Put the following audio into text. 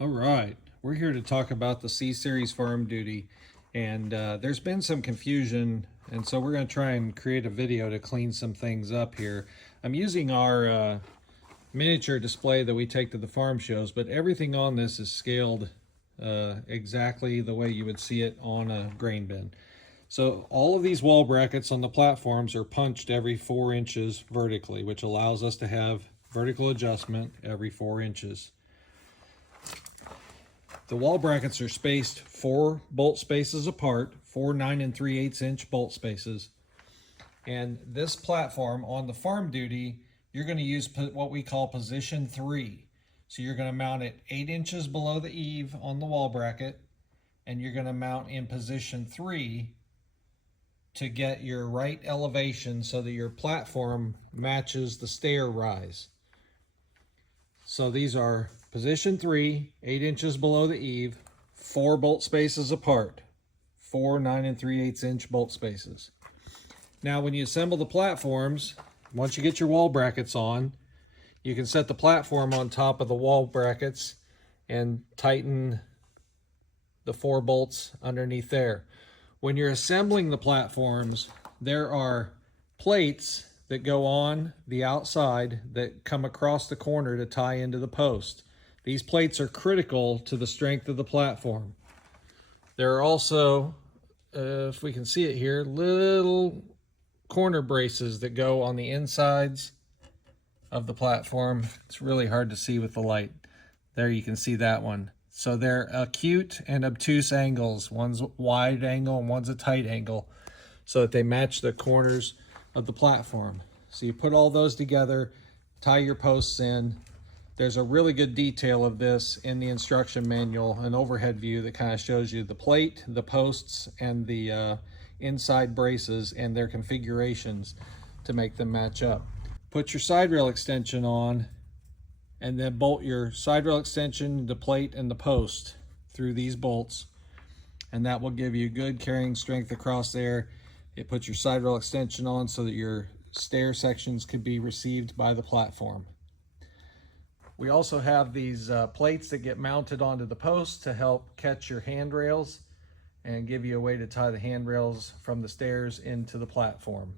All right, we're here to talk about the C-Series farm duty, and there's been some confusion, and so we're going to try and create a video to clean some things up here. I'm using our miniature display that we take to the farm shows, but everything on this is scaled exactly the way you would see it on a grain bin. So all of these wall brackets on the platforms are punched every 4 inches vertically, which allows us to have vertical adjustment every 4 inches. The wall brackets are spaced 4 bolt spaces apart, 4 9 3/8 inch bolt spaces. And this platform on the farm duty, you're going to use what we call position 3. So you're going to mount it 8 inches below the eave on the wall bracket, and you're going to mount in position 3 to get your right elevation so that your platform matches the stair rise. So these are position 3, 8 inches below the eave, 4 bolt spaces apart, 4 9 3/8 inch bolt spaces. Now when you assemble the platforms, once you get your wall brackets on, you can set the platform on top of the wall brackets and tighten the 4 bolts underneath there. When you're assembling the platforms, there are plates that go on the outside that come across the corner to tie into the post. These plates are critical to the strength of the platform. There are also, if we can see it here, little corner braces that go on the insides of the platform. It's really hard to see with the light. There you can see that one. So they're acute and obtuse angles. One's a wide angle and one's a tight angle, so that they match the corners of the platform. So you put all those together, tie your posts in. There's a really good detail of this in the instruction manual, an overhead view that kind of shows you the plate, the posts, and the inside braces and their configurations to make them match up. Put your side rail extension on, and then bolt your side rail extension, the plate, and the post through these bolts, and that will give you good carrying strength across there. It puts your side rail extension on so that your stair sections could be received by the platform. We also have these plates that get mounted onto the post to help catch your handrails and give you a way to tie the handrails from the stairs into the platform.